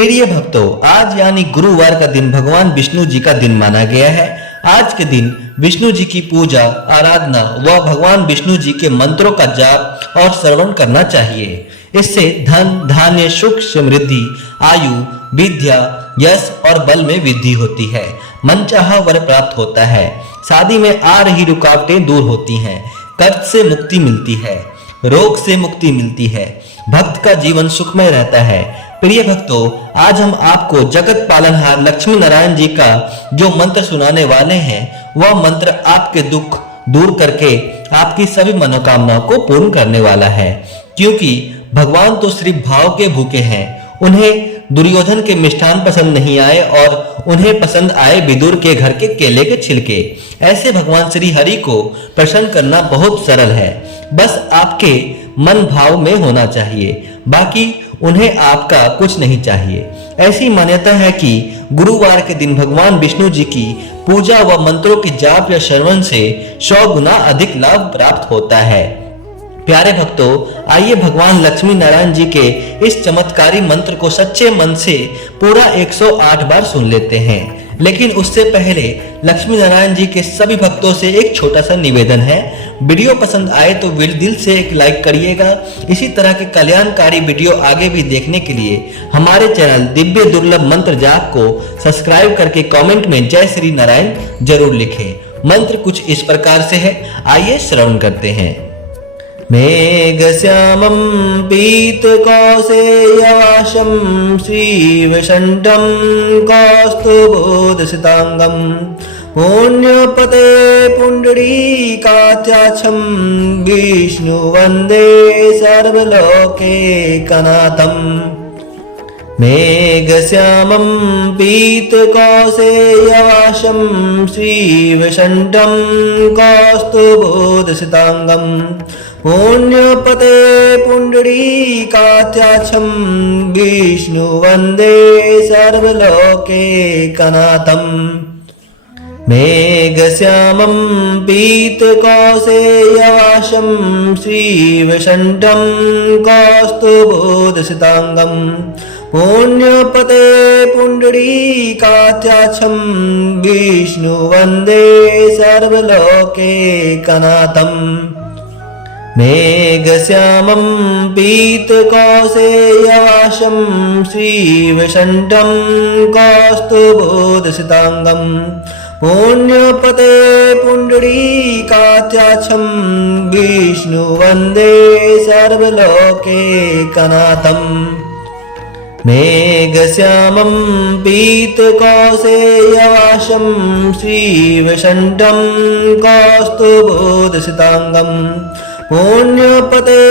प्रिय भक्तों, आज यानी गुरुवार का दिन भगवान विष्णु जी का दिन माना गया है। आज के दिन विष्णु जी की पूजा, आराधना व भगवान विष्णु जी के मंत्रों का जाप और श्रवण करना चाहिए। इससे धन, धान्य, सुख, समृद्धि, आयु, विद्या, यश और बल में वृद्धि होती है। मनचाहा वर प्राप्त होता है। शादी में आ रही रुकावटें दूर होती हैं। कर्ज से मुक्ति मिलती है। रोग से मुक्ति मिलती है। भक्त का जीवन सुखमय रहता है। प्रिय भक्तों, आज हम आपको जगत पालनहार लक्ष्मी नारायण जी का जो मंत्र सुनाने वाले हैं, वह मंत्र आपके दुख दूर करके आपकी सभी मनोकामनाओं को पूर्ण करने वाला है। क्योंकि भगवान तो सिर्फ भाव के भूखे हैं। उन्हें दुर्योधन के मिष्ठान पसंद नहीं आए और उन्हें पसंद आए विदुर के घर के केले के छिलके। ऐसे भगवान श्री हरि को प्रसन्न करना बहुत सरल है। बस आपके मन भाव में होना चाहिए, बाकी उन्हें आपका कुछ नहीं चाहिए। ऐसी मान्यता है कि गुरुवार के दिन भगवान विष्णु जी की पूजा व मंत्रों के जाप या श्रवण से 100 गुना अधिक लाभ प्राप्त होता है। प्यारे भक्तों, आइए भगवान लक्ष्मी नारायण जी के इस चमत्कारी मंत्र को सच्चे मन से पूरा 108 बार सुन लेते हैं। लेकिन उससे पहले लक्ष्मी नारायण जी के सभी भक्तों से एक छोटा सा निवेदन है। वीडियो पसंद आए तो दिल से एक लाइक करिएगा। इसी तरह के कल्याणकारी वीडियो आगे भी देखने के लिए हमारे चैनल दिव्य दुर्लभ मंत्र जाप को सब्सक्राइब करके कमेंट में जय श्री नारायण जरूर लिखें। मंत्र कुछ इस प्रकार से है, आइए श्रवण करते हैं। मेघश्यामं पीतकौसेयवासं श्रीवसन्तं कौस्तुभोदसितांगं पुण्यपते पुण्डरीकाक्षं विष्णु वन्दे सर्वलोकैकनाथम्। मेघश्यामं पीतकौसेयवासं श्रीवसन्तं कौस्तुभोदसितांगं पुण्यपते पुण्डरीकाक्षं विष्णु वन्दे सर्वलोकैकनाथम्। मेघश्यामं पीतकौसेयवासं श्रीवसन्तं कौस्तुभोदसितांगं पुण्यपते पुण्डरीकाक्षं विष्णु वन्दे सर्वलोकैकनाथम्। मेघश्यामं पीतकौसेयवासं श्रीवसन्तं कौस्तुभोदसितांगं पुण्यपते पुण्डरीकाक्षं विष्णु वन्दे सर्वलोकैकनाथम्। मेघश्यामं पीतकौसेयवासं श्रीवसन्तं कौस्तुभोदसितांगं पुण्यपते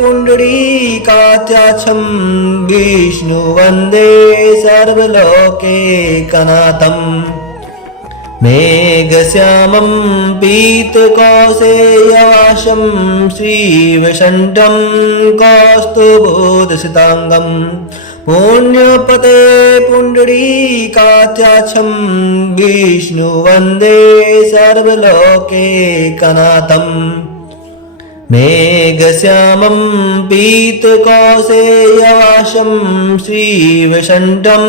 पुण्डरीकाक्षं विष्णु वन्दे सर्वलोकैकनाथम्। मेघश्यामं पीतकौसेयवासं श्रीवसन्तं कौस्तुभोदसितांगं पुण्यपते पुण्डरीकाक्षं विष्णु वन्दे सर्वलोकैकनाथम्। मेघश्यामं पीतकौसेयवासं श्रीवसन्तं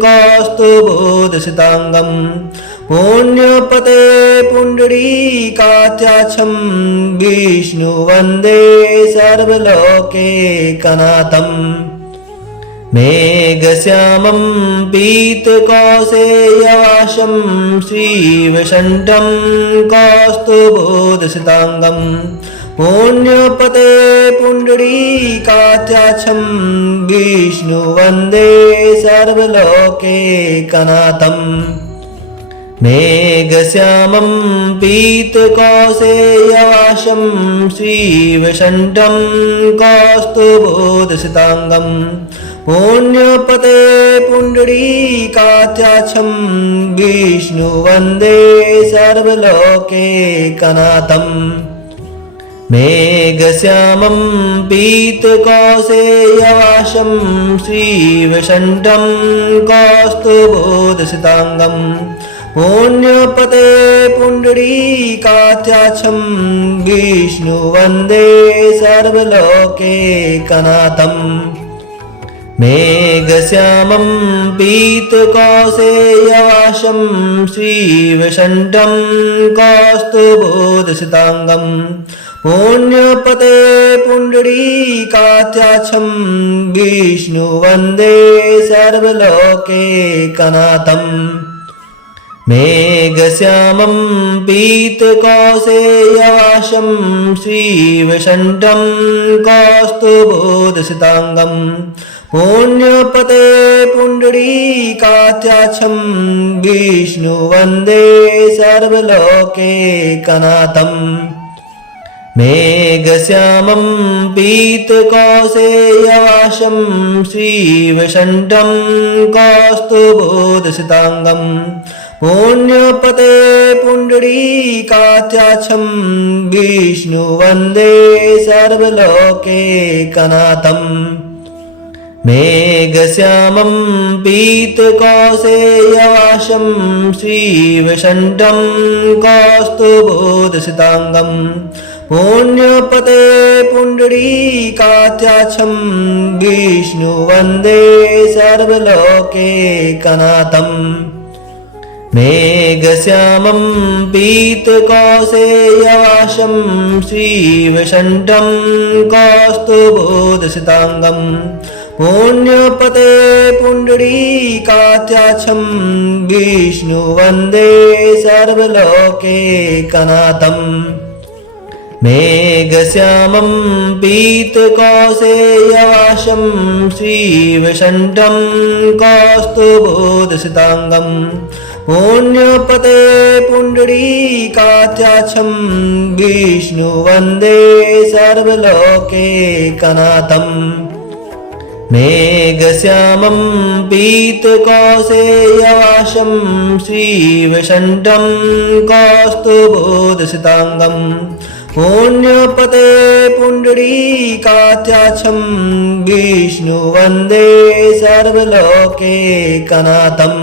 कौस्तुभोदसितांगं पुण्यपते पुण्डरीकाक्षं विष्णु वन्दे सर्वलोकैकनाथम्। मेघश्यामं पीतकौसेयवासं श्रीवसन्तं कौस्तुभोदसितांगं पुण्यपते पुण्डरीकाक्षं विष्णु वन्दे सर्वलोकैकनाथम्। मेघश्यामं पीतकौसेयवासं श्रीवसन्तं कौस्तुभोदसितांगं पुण्यपते पुण्डरीकाक्षं विष्णु वन्दे सर्वलोकैकनाथम्। मेघश्यामं पीतकौसेयवासं श्रीवसन्तं कौस्तुभोदसितांगं पुण्यपते पुण्डरीकाक्षं विष्णु वन्दे सर्वलोकैकनाथम्। मेघश्यामं पीतकौसेयवासं श्रीवसन्तं कौस्तुभोदसिताङ्गं पुण्यपते पुण्डरीकाक्षं विष्णुवन्दे सर्वलोकैकनाथम् मेघश्यामं पीतकौसेयवासं श्रीवसन्तं कौस्तुभोदसिताङ्गं पुण्यपते पुण्डरीकाक्षं विष्णुवन्दे सर्वलोकैकनाथम् मेघश्यामं पीतकौसेयवासं श्रीवसन्तं कौस्तुभोदसिताङ्गं पुण्यपते पुण्डरीकाक्षं विष्णुवन्दे सर्वलोकैकनाथम् मेघश्यामं पीतकौसेयवासं श्रीवसन्तं कौस्तुभोदसिताङ्गं पुण्यपते पुण्डरीकाक्षं विष्णुवन्दे सर्वलोकैकनाथम् मेघश्यामं पीतकौसेयवासं श्रीवसन्तं कौस्तुभोदसिताङ्गं पुण्यपते पुण्डरीकाक्षं विष्णुवन्दे सर्वलोकैकनाथम् मेघश्यामं पीतकौसेयवासं श्रीवसन्तं कौस्तुभोदसिताङ्गं पुण्यपते पुण्डरीकाक्षं विष्णुवन्दे सर्वलोकैकनाथम् मेघश्यामं पीतकौसेयवासं श्रीवसन्तं कौस्तुभोदसिताङ्गं पुण्यपते पुण्डरीकाक्षं विष्णुवन्दे सर्वलोकैकनाथम्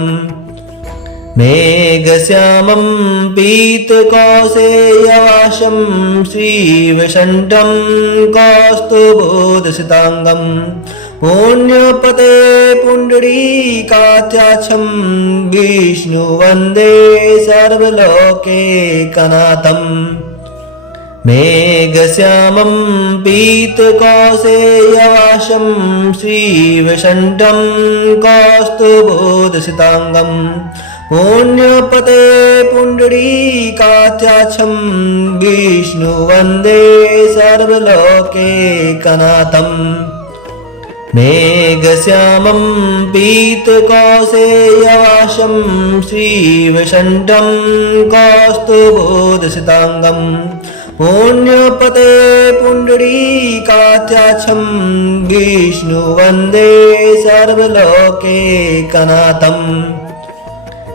मेघश्यामं पीतकौसेयवासं श्रीवसन्तं कौस्तुभोदसिताङ्गं पुण्यपते पुण्डरीकाक्षं विष्णुवन्दे सर्वलोकैकनाथम् मेघश्यामं पीतकौसेयवासं श्रीवसन्तं कौस्तुभोदसिताङ्गं पुण्यपते पुण्डरीकाक्षं विष्णुवन्दे सर्वलोकैकनाथम् मेघश्यामं पीतकौसेयवासं श्रीवसन्तं कौस्तुभोदसिताङ्गं पुण्यपते पुण्डरीकाक्षं विष्णुवन्दे सर्वलोकैकनाथम्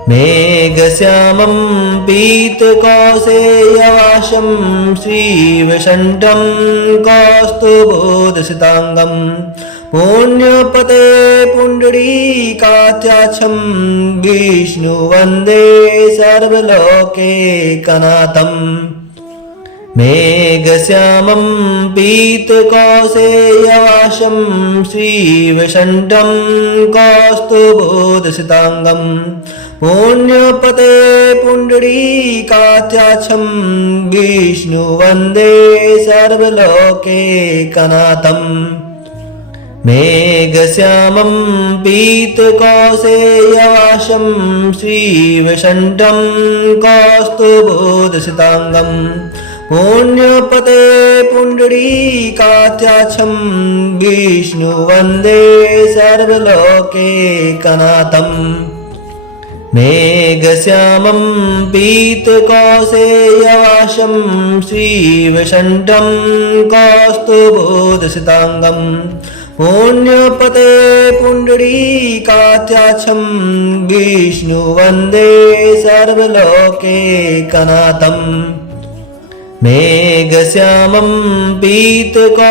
मेघश्यामं पीतकौसेयवासं श्रीवसन्तं कौस्तुभोदसिताङ्गं पुण्यपते पुण्डरीकाक्षं विष्णुवन्दे सर्वलोकैकनाथम् मेघश्यामं पीतकौसेयवासं श्रीवसन्तं कौस्तुभोदसिताङ्गं पुण्यपते पुण्डरीकाक्षं विष्णुवन्दे सर्वलोकैकनाथम् मेघश्यामं पीतकौसेयवासं श्रीवसन्तं कौस्तुभोदसिताङ्गं पुण्यपते पुण्डरीकाक्षं विष्णुवन्दे सर्वलोकैकनाथम् मेघश्यामं पीतकौसेयवासं श्रीवसन्तं कौस्तुभोदसिताङ्गं पुण्यपते पुण्डरीकाक्षं विष्णुवन्दे सर्वलोकैकनाथम् मेघश्यामं पीतकौसेयवासं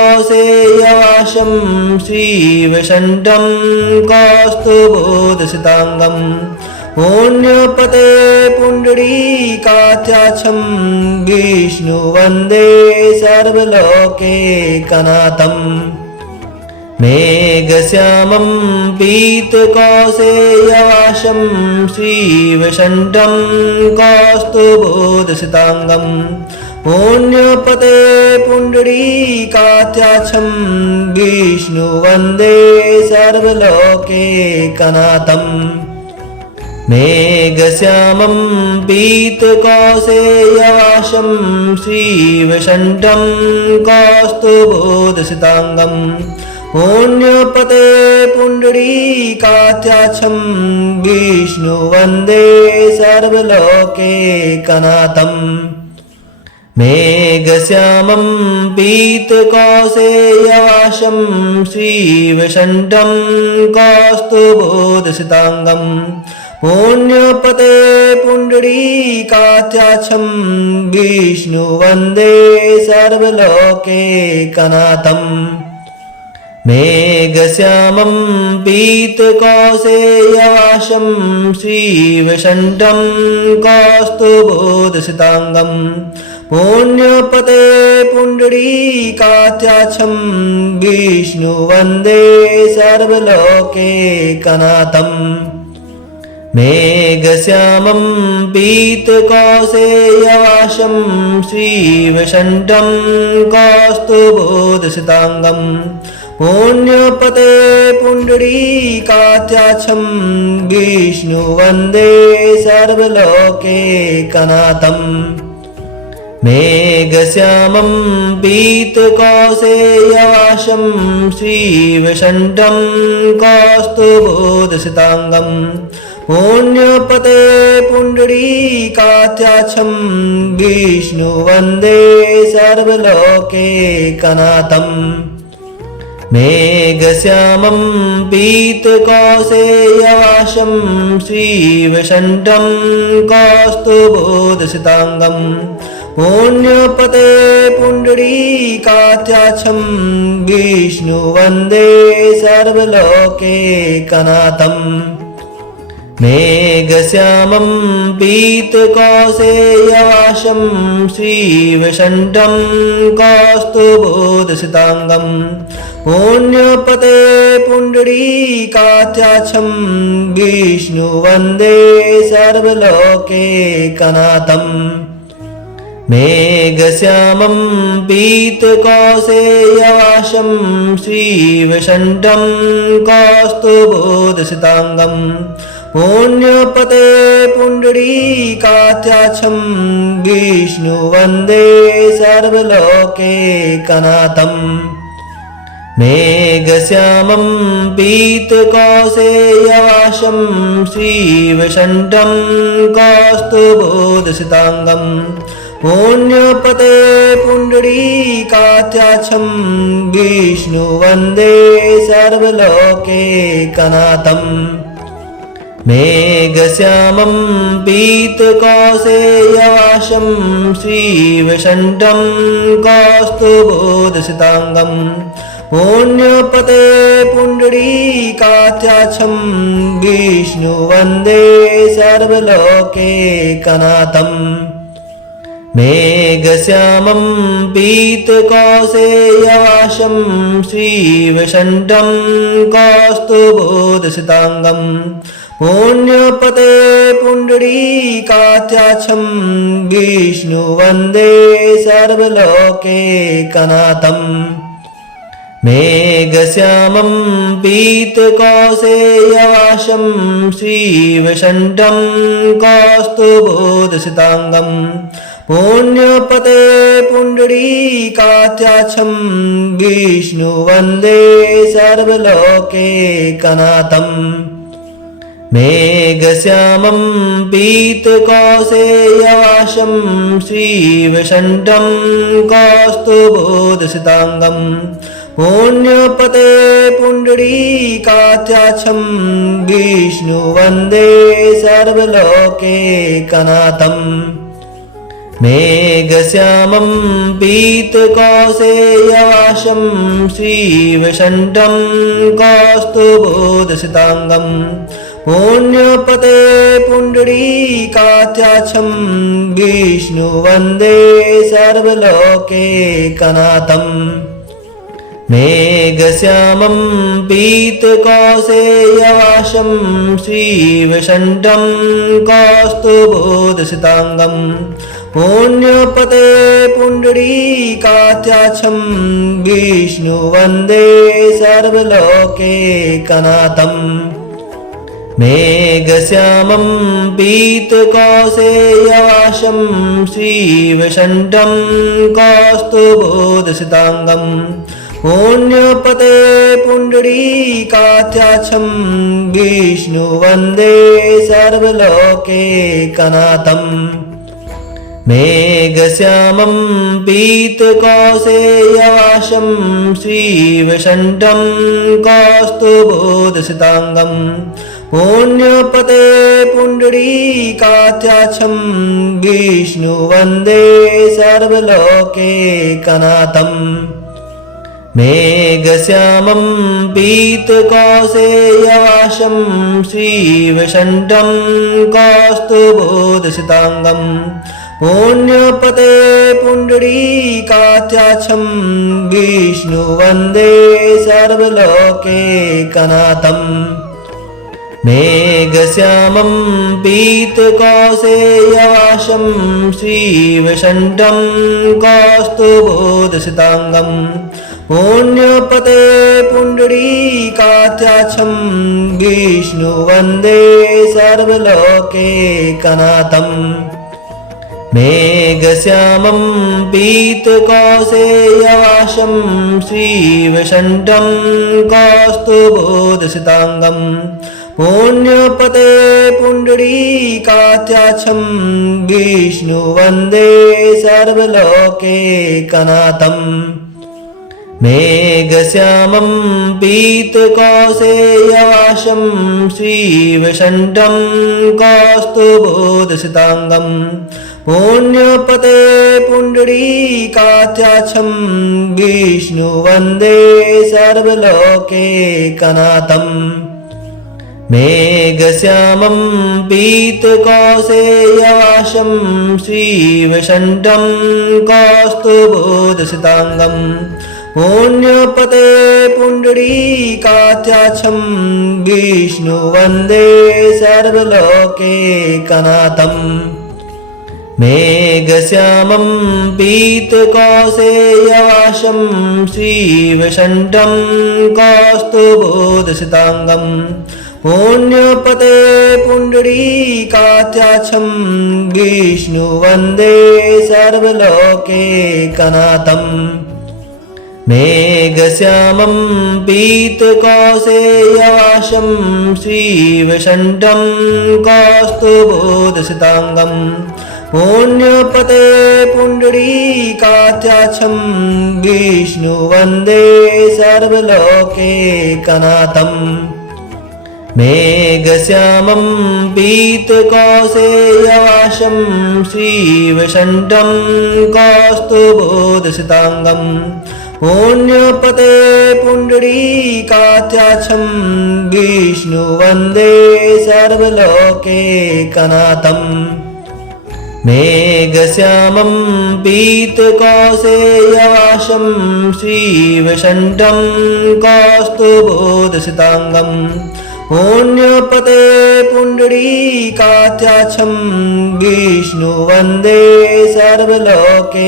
श्रीवसन्तं कौस्तुभोदसिताङ्गं पुण्यपते पुण्डरीकाक्षं विष्णुवन्दे सर्वलोकैकनाथम् मेघश्यामं पीतकौसेयवासं श्रीवैकुण्ठं कौस्तुभोदसिताङ्गं पुण्यपते पुण्डरीकाक्षं विष्णुवन्दे सर्वलोकैकनाथम् मेघश्यामं पीतकौसेयवासं श्रीवैकुण्ठं कौस्तुभोदसिताङ्गं पुण्यपते पुण्डरीकाक्षं विष्णुवन्दे सर्वलोकैकनाथम् मेघश्यामं पीतकौसेयवासं श्रीवैकुण्ठं कौस्तुभोदसिताङ्गं पुण्यपते पुण्डरीकाक्षं विष्णुवन्दे सर्वलोकैकनाथम् मेघश्यामं पीतकौसेयवासं श्रीवैकुण्ठं कौस्तुभोदसिताङ्गं पुण्यपते पुण्डरीकाक्षं विष्णुवन्दे सर्वलोकैकनाथम् मेघश्यामं पीतकौसेयवासं श्रीवैकुण्ठं कौस्तुभोदसिताङ्गं पुण्यपते पुण्डरीकाक्षं विष्णुवन्दे सर्वलोकैकनाथम् मेघश्यामं पीतकौसेयवासं श्रीवैकुण्ठं कौस्तुभोदसिताङ्गं पुण्यपते पुण्डरीकाक्षं विष्णुवन्दे सर्वलोकैकनाथम् मेघश्यामं पीतकौसेयवासं श्रीवैकुण्ठं कौस्तुभोदसिताङ्गं पुण्यपते पुण्डरीकाक्षं विष्णुवन्दे सर्वलोकैकनाथम् मेघश्यामं पीतकौसेयवासं श्रीवैकुण्ठं कौस्तुभोदसिताङ्गं पुण्यपते पुण्डरीकाक्षं विष्णुवन्दे सर्वलोकैकनाथम् मेघश्यामं पीतकौसेयवासं श्रीवैकुण्ठं कौस्तुभोदसिताङ्गं पुण्यपते पुण्डरीकाक्षं विष्णुवन्दे सर्वलोकैकनाथम् मेघश्यामं पीतकौसेयवासं श्रीवैकुण्ठं कौस्तुभोदसिताङ्गं पुण्यपते पुण्डरीकाक्षं विष्णुवन्दे सर्वलोकैकनाथम् मेघश्यामं पीतकौसेयवासं श्रीवैकुण्ठं कौस्तुभोदसिताङ्गं पुण्यपते पुण्डरीकाक्षं विष्णुवन्दे सर्वलोकैकनाथम् मेघश्यामं पीतकौसेयवासं श्रीवैकुण्ठं कौस्तुभोदसिताङ्गं पुण्यपते पुण्डरीकाक्षं विष्णुवन्दे सर्वलोकैकनाथम् मेघश्यामं पीतकौसेयवासं श्रीवैकुण्ठं कौस्तुभोदसिताङ्गं पुण्यपते पुण्डरीकाक्षं विष्णुवन्दे सर्वलोकैकनाथम् मेघश्यामं पीतकौसेयवासं श्रीवैकुण्ठं कौस्तुभोदसिताङ्गं पुण्यपते पुण्डरीकाक्षं विष्णुवन्दे सर्वलोकैकनाथम् मेघश्यामं पीतकौसेयवासं श्रीवैकुण्ठं कौस्तुभोदसिताङ्गं पुण्यपते पुण्डरीकाक्षं विष्णुवन्दे सर्वलोकैकनाथम् मेघश्यामं पीतकौसेयवासं श्रीवैकुण्ठं कौस्तुभोदसिताङ्गं पुण्यपते पुण्डरीकाक्षं विष्णु वन्दे सर्वलोकैकनाथम् मेघश्यामं पीतकौसेयवासं श्रीवैकुण्ठं कौस्तुभोदसिताङ्गं पुण्यपते पुण्डरीकाक्षं विष्णु वन्दे सर्वलोकैकनाथम् मेघश्यामं पीतकौसेयवासं श्रीवैकुण्ठं कौस्तुभोदसिताङ्गं पुण्यपते पुण्डरीकाक्षं विष्णु वन्दे सर्वलोकैकनाथम् मेघश्यामं पीतकौसेयवासं श्रीवैकुण्ठं कौस्तुभोदसिताङ्गं पुण्यपते पुण्डरीकाक्षं विष्णु वन्दे सर्वलोकैकनाथम् मेघश्यामं पीतकौसेयवासं श्रीवैकुण्ठं कौस्तुभोदसिताङ्गं पुण्यपते पुण्डरीकाक्षं विष्णु वन्दे सर्वलोकैकनाथम् मेघश्यामं पीतकौसेयवासं श्रीवैकुण्ठं कौस्तुभोदसिताङ्गं पुण्यपते पुण्डरीकाक्षं विष्णु वन्दे सर्वलोकैकनाथम् मेघश्यामं पीतकौसेयवासं श्रीवैकुण्ठं कौस्तुभोदसिताङ्गं पुण्यपते पुण्डरीकाक्षं विष्णु वन्दे सर्वलोकैकनाथम् मेघश्यामं पीतकौसेयवासं श्रीवैकुण्ठं कौस्तुभोदसिताङ्गं पुण्यपते पुण्डरीकाक्षं विष्णु वन्दे सर्वलोकैकनाथम् मेघश्यामं पीतकौसेयवासं श्रीवैकुण्ठं कौस्तुभोदसिताङ्गं पुण्यपते पुण्डरीकाक्षं विष्णु वन्दे सर्वलोकैकनाथम् मेघश्यामं पीतकौसेयवासं श्रीवैकुण्ठं कौस्तुभोदसिताङ्गं पुण्यपते पुण्डरीकाक्षं विष्णु वन्दे सर्वलोकैकनाथम् मेघश्यामं पीतकौसेयवासं श्रीवैकुण्ठं कौस्तुभोदसिताङ्गं पुण्यपते पुण्डरीकाक्षं विष्णु वन्दे सर्वलोकैकनाथम् मेघश्यामं पीतकौसेयवासं श्रीवैकुण्ठं कौस्तुभोदसिताङ्गं पुण्यपते पुण्डरीकाक्षं विष्णु वन्दे सर्वलोकैकनाथम्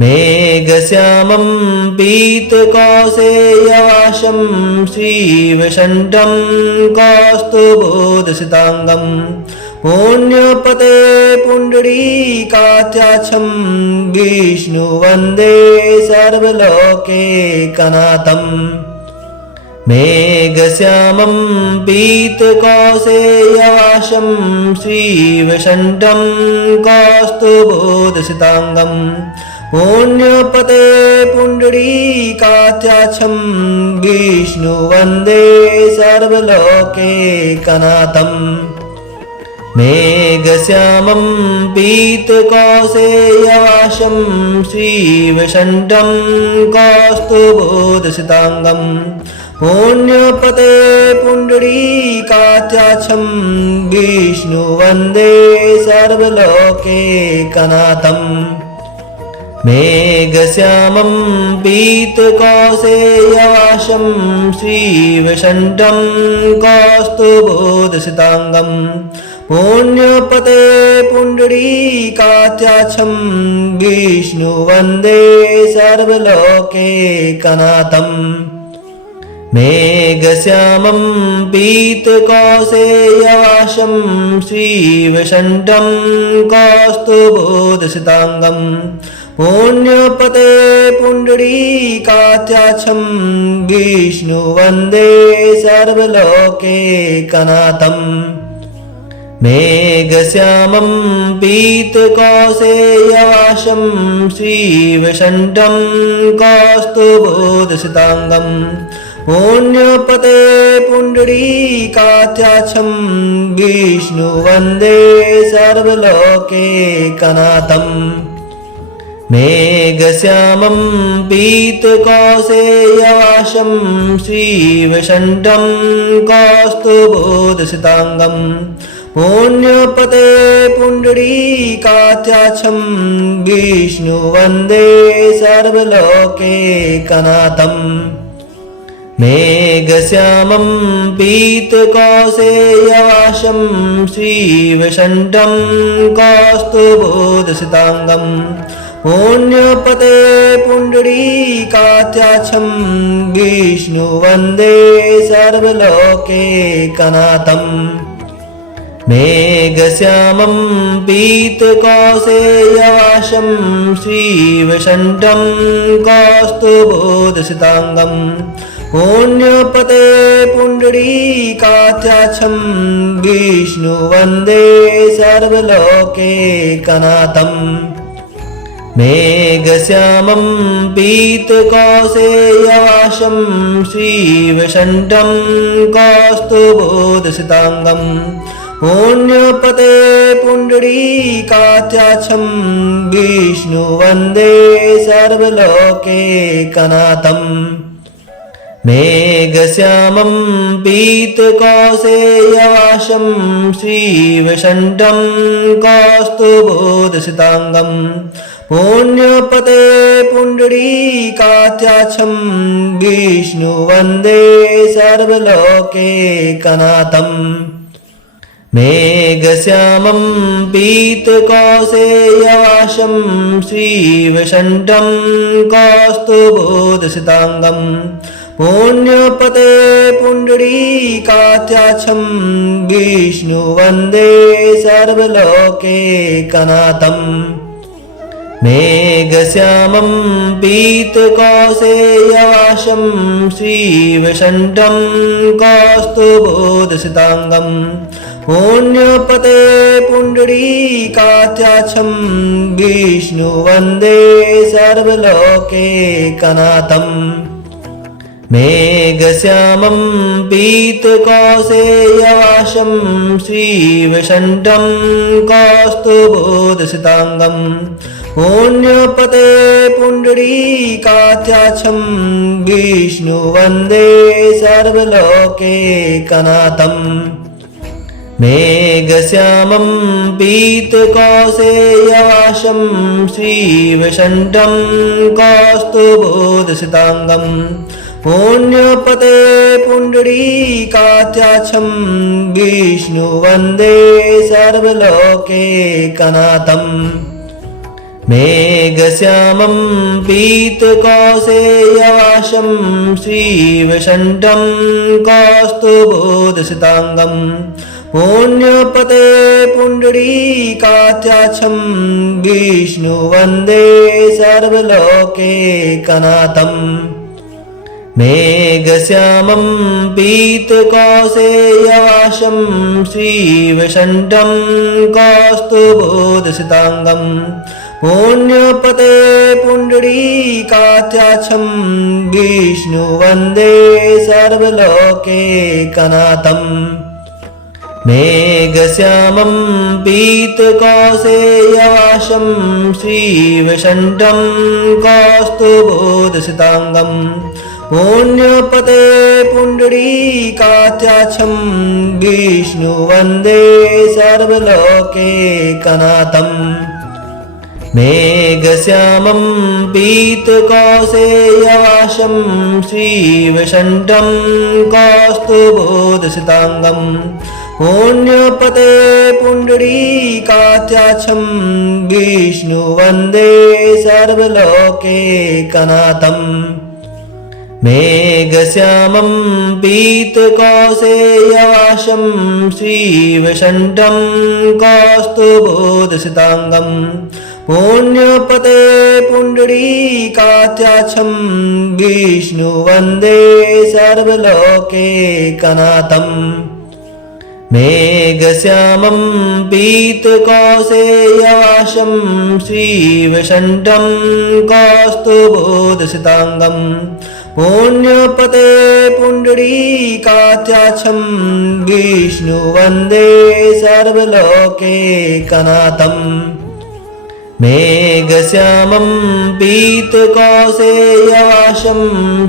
मेघश्यामं पीतकौसेयवासं श्रीवैकुण्ठं कौस्तुभोदसिताङ्गं पुण्यपते पुण्डरीकाक्षं विष्णु वन्दे सर्वलोकैकनाथम् मेघश्यामं पीतकौसेयवासं श्रीवैकुण्ठं कौस्तुभोदसिताङ्गं पुण्यपते पुण्डरीकाक्षं विष्णु वन्दे सर्वलोकैकनाथम् मेघश्यामं पीतकौसेयवासं श्रीवैकुण्ठं कौस्तुभोदसिताङ्गं पुण्यपते पुण्डरीकाक्षं विष्णु वन्दे सर्वलोकैकनाथम् मेघश्यामं पीतकौसेयवासं श्रीवैकुण्ठं कौस्तुभोदसिताङ्गं पुण्यपते पुण्डरीकाक्षं विष्णुवन्दे सर्वलोकैकनाथम् मेघश्यामं पीतकौसेयवासं श्रीवैकुण्ठं कौस्तुभोदसिताङ्गं पुण्यपते पुण्डरीकाक्षं विष्णुवन्दे सर्वलोकैकनाथम् मेघश्यामं पीतकौसेयवासं श्रीवैकुण्ठं कौस्तुभोदसिताङ्गं पुण्यपते पुण्डरीकाक्षं विष्णुवन्दे सर्वलोकैकनाथम् मेघश्यामं पीतकौसेयवासं श्रीवैकुण्ठं कौस्तुभोदसिताङ्गं पुण्यपते पुण्डरीकाक्षं विष्णुवन्दे सर्वलोकैकनाथम् मेघश्यामं पीतकौसेयवासं श्रीवैकुण्ठं कौस्तुभोदसिताङ्गं पुण्यपते पुण्डरीकाक्षं विष्णुवन्दे सर्वलोकैकनाथम् मेघश्यामं पीतकौसेयवासं श्रीवैकुण्ठं कौस्तुभोदसिताङ्गं पुण्यपते पुण्डरीकाक्षं विष्णुवन्दे सर्वलोकैकनाथम् मेघश्यामं पीतकौसेयवासं श्रीवैकुण्ठं कौस्तुभोदसिताङ्गं पुण्यपते पुण्डरीकाक्षं विष्णुवन्दे सर्वलोकैकनाथम् मेघश्यामं पीतकौसेयवासं श्रीवैकुण्ठं कौस्तुभोदसिताङ्गं पुण्यपते पुण्डरीकाक्षं विष्णुवन्दे सर्वलोकैकनाथम् मेघश्यामं पीतकौसेयवासं श्रीवैकुण्ठं कौस्तुभोदसिताङ्गं पुण्यपते पुण्डरीकाक्षं विष्णुवन्दे सर्वलोकैकनाथम् मेघश्यामं पीतकौसेयवासं श्रीवैकुण्ठं कौस्तुभोदसिताङ्गं पुण्यपते पुण्डरीकाक्षं विष्णुवन्दे सर्वलोकैकनाथम् मेघश्यामं पीतकौसेयवासं श्रीवैकुण्ठं कौस्तुभोदसिताङ्गं पुण्यपते पुण्डरीकाक्षं विष्णुवन्दे सर्वलोकैकनाथम् मेघश्यामं पीतकौसेयवासं श्रीवैकुण्ठं कौस्तुभोदसिताङ्गं पुण्यपते पुण्डरीकाक्षं विष्णुवन्दे सर्वलोकैकनाथम् मेघश्यामं पीतकौसेयवासं श्रीवैकुण्ठं कौस्तुभोदसिताङ्गं पुण्यपते पुण्डरीकाक्षं विष्णुवन्दे सर्वलोकैकनाथम् मेघश्यामं पीतकौसेयवासं श्रीवैकुण्ठं कौस्तुभोदसिताङ्गं पुण्यपते पुण्डरीकाक्षं विष्णुवन्दे सर्वलोकैकनाथम् मेघश्यामं पीतकौसेयवासं श्रीवैकुण्ठं कौस्तुभोदसिताङ्गं पुण्यपते पुण्डरीकाक्षं विष्णुवन्दे सर्वलोकैकनाथम् मेघश्यामं पीतकौसेयवासं श्रीवैकुण्ठं कौस्तुभोदसिताङ्गं पुण्यपते पुण्डरीकाक्षं विष्णु वन्दे सर्वलोकैकनाथम् मेघश्यामं पीतकौसेयवासं श्रीवैकुण्ठं कौस्तुभोदसिताङ्गं पुण्यपते पुण्डरीकाक्षं विष्णु वन्दे सर्वलोकैकनाथम् मेघश्यामं पीतकौसेयवासं श्रीवैकुण्ठं कौस्तुभोदसिताङ्गं पुण्यपते पुण्डरीकाक्षं विष्णु वन्दे सर्वलोकैकनाथम् मेघश्यामं पीतकौसेयवासं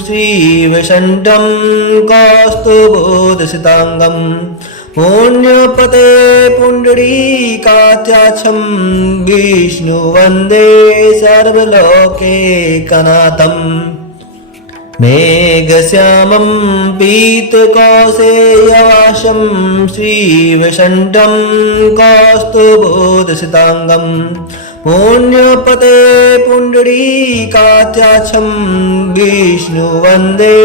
श्रीवैकुण्ठं कौस्तुभोदसिताङ्गं पुण्यपते पुण्डरीकाक्षं विष्णु वन्दे सर्वलोकैकनाथम् मेघश्यामं पीतकौसेयवासं श्रीवैकुण्ठं कौस्तुभोदसिताङ्गं पुण्यपते पुण्डरीकाक्षं विष्णु वन्दे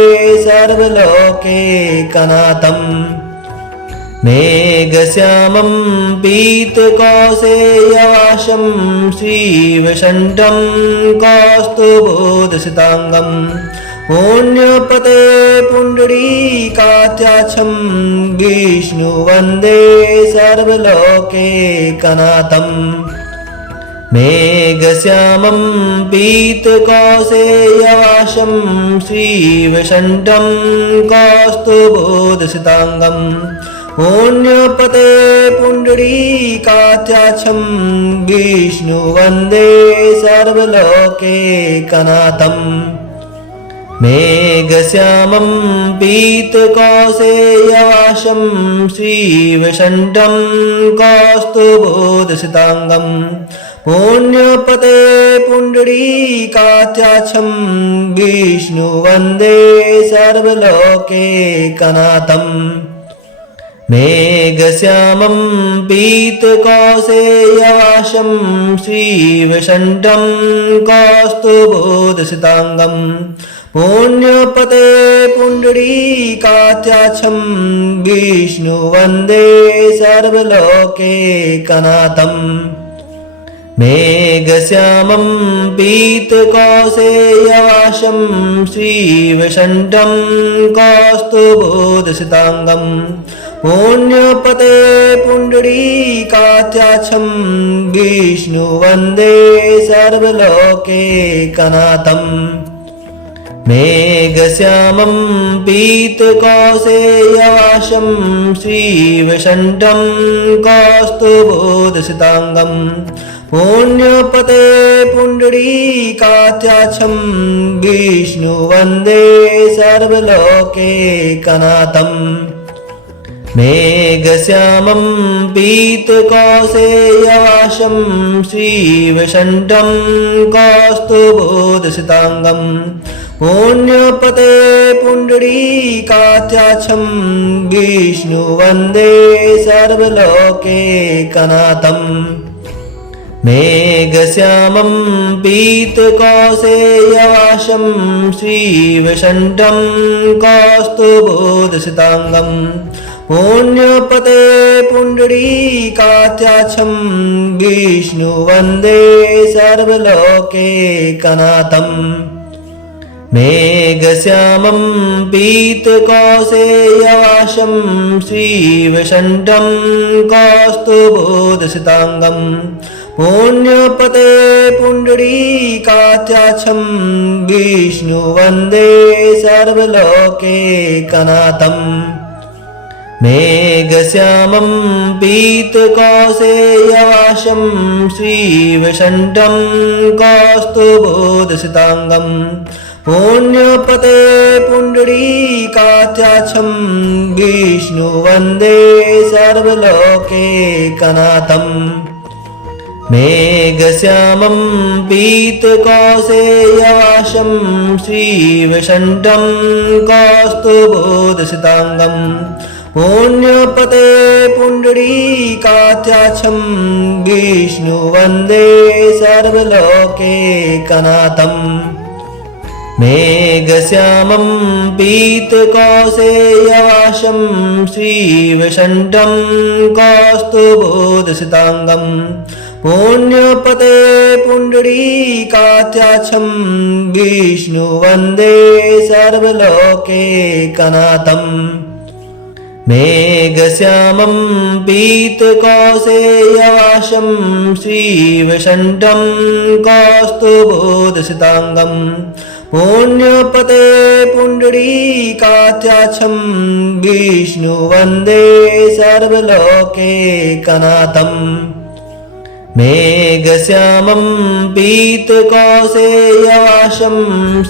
सर्वलोकैकनाथम् मेघश्यामं पीतकौसेयवासं श्रीवैकुण्ठं कौस्तुभोदसिताङ्गं पुण्यपते पुण्डरीकाक्षं विष्णु वन्दे सर्वलोकैकनाथम् मेघश्यामं पीतकौसेयवासं श्रीवैकुण्ठं कौस्तुभोदसिताङ्गं पुण्यपते पुण्डरीकाक्षं विष्णु वन्दे सर्वलोकैकनाथम् मेघश्यामं पीतकौसेयवासं श्रीवैकुण्ठं कौस्तुभोदसिताङ्गं पुण्यपते पुण्डरीकाक्षं विष्णु वन्दे सर्वलोकैकनाथम् मेघश्यामं पीतकौसेयवासं श्रीवैकुण्ठं कौस्तुभोदसिताङ्गं पुण्यपते पुण्डरीकाक्षं विष्णु वन्दे सर्वलोकैकनाथम् मेघश्यामं पीतकौसेयवासं श्रीवैकुण्ठं कौस्तुभोदसिताङ्गं पुण्यपते पुण्डरीकाक्षं विष्णु वन्दे सर्वलोकैकनाथम् मेघश्यामं पीतकौसेयवासं श्रीवैकुण्ठं कौस्तुभोदसिताङ्गं पुण्यपते पुण्डरीकाक्षं विष्णु वन्दे सर्वलोकैकनाथम् मेघश्यामं पीतकौसेयवासं श्रीवैकुण्ठं कौस्तुभोदसिताङ्गं पुण्यपते पुण्डरीकाक्षं विष्णु वन्दे सर्वलोकैकनाथम् मेघश्यामं पीतकौसेयवासं श्रीवैकुण्ठं कौस्तुभोदसिताङ्गं पुण्यपते पुण्डरीकाक्षं विष्णु वन्दे सर्वलोकैकनाथम् मेघश्यामं पीतकौसेयवासं श्रीवैकुण्ठं कौस्तुभोदसिताङ्गं पुण्यपते पुण्डरीकाक्षं विष्णु वन्दे सर्वलोकैकनाथम् मेघश्यामं पीतकौसेयवासं श्रीवैकुण्ठं कौस्तुभोदसिताङ्गं पुण्यपते पुण्डरीकाक्षं विष्णु वन्दे सर्वलोकैकनाथम् मेघश्यामं पीतकौसेयवासं श्रीवैकुण्ठं कौस्तुभोदसिताङ्गं पुण्यपते पुण्डरीकाक्षं विष्णुवन्दे सर्वलोकैकनाथम् मेघश्यामं पीतकौसेयवासं श्रीवैकुण्ठं कौस्तुभोदसिताङ्गं पुण्यपते पुण्डरीकाक्षं विष्णुवन्दे सर्वलोकैकनाथम् मेघश्यामं पीतकौसेयवासं श्रीवैकुण्ठं कौस्तुभोदसिताङ्गं पुण्यपते पुण्डरीकाक्षं विष्णुवन्दे सर्वलोकैकनाथम् मेघश्यामं पीतकौसेयवासं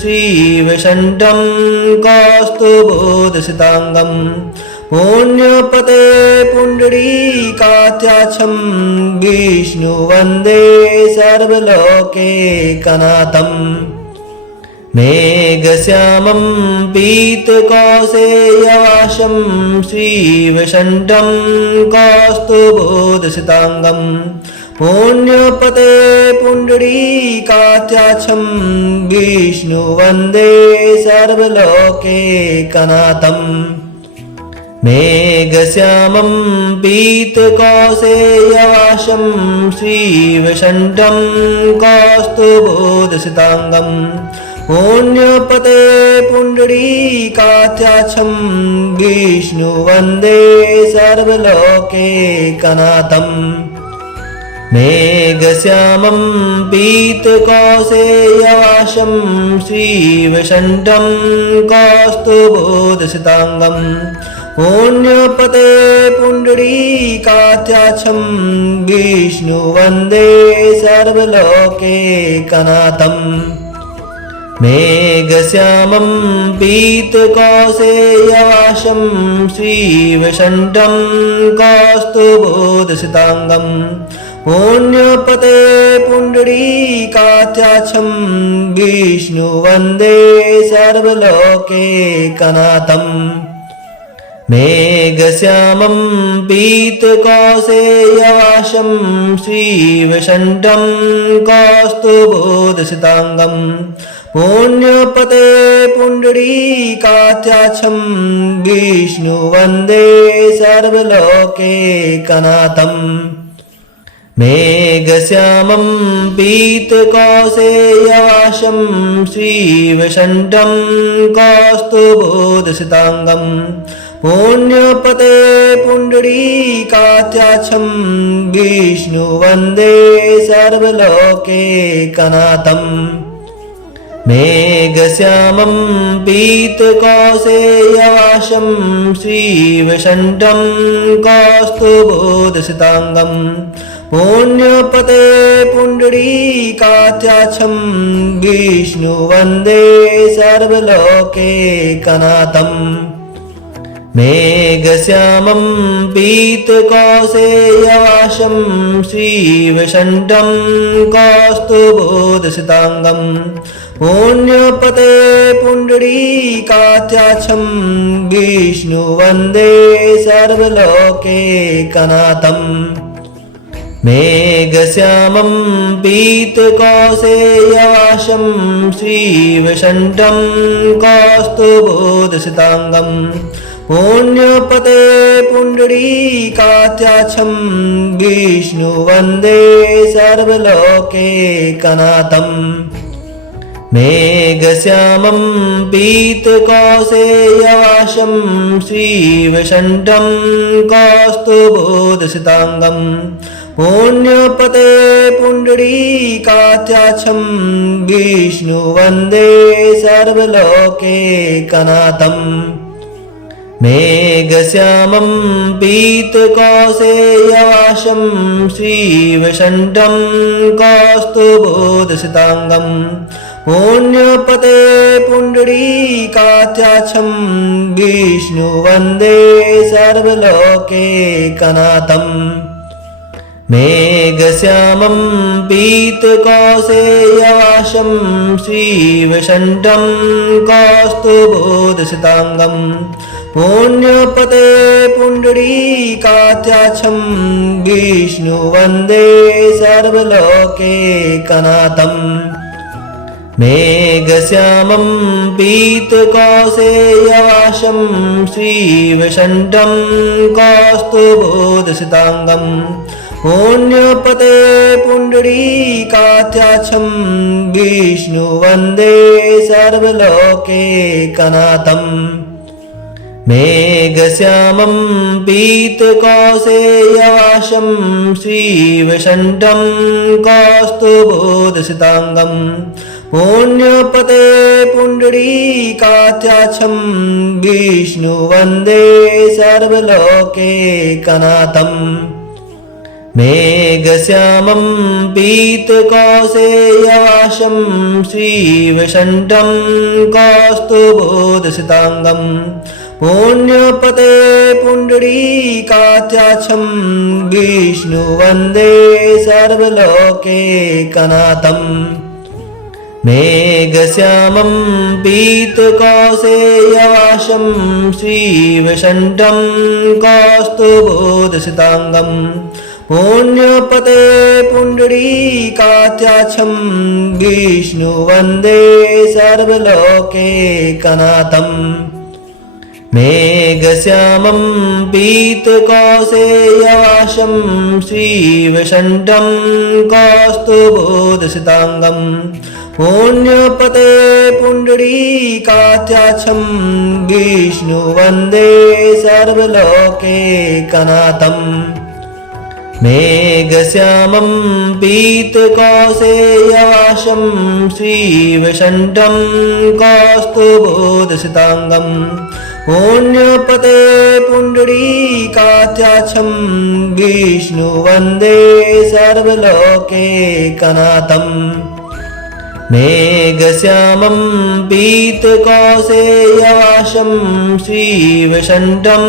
श्रीवैकुण्ठं कौस्तुभोदसिताङ्गं पुण्यपते पुण्डरीकाक्षं विष्णुवन्दे सर्वलोकैकनाथम् मेघश्यामं पीतकौसेयवासं श्रीवैकुण्ठं कौस्तुभोदसिताङ्गं पुण्यपते पुण्डरीकाक्षं विष्णुवन्दे सर्वलोकैकनाथम् मेघश्यामं पीतकौसेयवासं श्रीवैकुण्ठं कौस्तुभोदसिताङ्गं पुण्यपते पुण्डरीकाक्षं विष्णुवन्दे सर्वलोकैकनाथम् मेघश्यामं पीतकौसेयवासं श्रीवैकुण्ठं कौस्तुभोदसिताङ्गं पुण्यपते पुण्डरीकाक्षं विष्णुवन्दे सर्वलोकैकनाथम् मेघश्यामं पीतकौसेयवासं श्रीवैकुण्ठं कौस्तुभोदसिताङ्गं पुण्यपते पुण्डरीकाक्षं विष्णुवन्दे सर्वलोकैकनाथम् मेघश्यामं पीतकौसेयवासं श्रीवैकुण्ठं कौस्तुभोदसिताङ्गं पुण्यपते पुण्डरीकाक्षं विष्णुवन्दे सर्वलोकैकनाथम् मेघश्यामं पीतकौसेयवासं श्रीवैकुण्ठं कौस्तुभोदसिताङ्गं पुण्यपते पुण्डरीकाक्षं विष्णुवन्दे सर्वलोकैकनाथम् मेघश्यामं पीतकौसेयवासं श्रीवैकुण्ठं कौस्तुभोदसिताङ्गं पुण्यपते पुण्डरीकाक्षं विष्णुवन्दे सर्वलोकैकनाथम् मेघश्यामं पीतकौसेयवासं श्रीवैकुण्ठं कौस्तुभोदसिताङ्गं पुण्यपते पुण्डरीकाक्षं विष्णुवन्दे सर्वलोकैकनाथम् मेघश्यामं पीतकौसेयवासं श्रीवैकुण्ठं कौस्तुभोदसिताङ्गं पुण्यपते पुण्डरीकाक्षं विष्णुवन्दे सर्वलोकैकनाथम् मेघश्यामं पीतकौसेयवासं श्रीवैकुण्ठं कौस्तुभोदसिताङ्गं पुण्यपते पुण्डरीकाक्षं विष्णुवन्दे सर्वलोकैकनाथम् मेघश्यामं पीतकौसेयवासं श्रीवैकुण्ठं कौस्तुभोदसिताङ्गं पुण्यपते पुण्डरीकाक्षं विष्णुवन्दे सर्वलोकैकनाथम् मेघश्यामं पीतकौसेयवासं श्रीवैकुण्ठं कौस्तुभोदशताङ्गं पुण्यपते पुण्डरीकाक्षं विष्णु वन्दे सर्वलोकैकनाथम् मेघश्यामं पीतकौसेयवासं श्रीवैकुण्ठं कौस्तुभोदशताङ्गं पुण्यपते पुण्डरीकाक्षं विष्णु वन्दे सर्वलोकैकनाथम् मेघश्यामं पीतकौसेयवासं श्रीवैकुण्ठं कौस्तुभोदशताङ्गं पुण्यपते पुण्डरीकाक्षं विष्णु वन्दे सर्वलोकैकनाथम् मेघश्यामं पीतकौसेयवासं श्रीवैकुण्ठं कौस्तुभोदशताङ्गं पुण्यपते पुण्डरीकाक्षं विष्णु वन्दे सर्वलोकैकनाथम् मेघश्यामं पीतकौसेयवासं श्रीवैकुण्ठं कौस्तुभोदशताङ्गं पुण्यपते पुण्डरीकाक्षं विष्णु वन्दे सर्वलोकैकनाथम् मेघश्यामं पीतकौसेयवासं श्रीवैकुण्ठं कौस्तुभोदशताङ्गं पुण्यपते पुण्डरीकाक्षं विष्णु वन्दे सर्वलोकैकनाथम् मेघश्यामं पीतकौसेयवासं श्रीवैकुण्ठं कौस्तुभोदशताङ्गं पुण्यपते पुण्डरीकाक्षं विष्णु वन्दे सर्वलोकैकनाथम् मेघश्यामं पीतकौसेयवासं श्रीवैकुण्ठं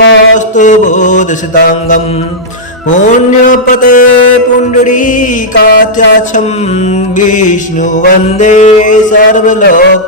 कौस्तुभोदशताङ्गं पुण्यपते पुण्डरीकाक्षं विष्णु वन्दे सर्वलोकैकनाथम्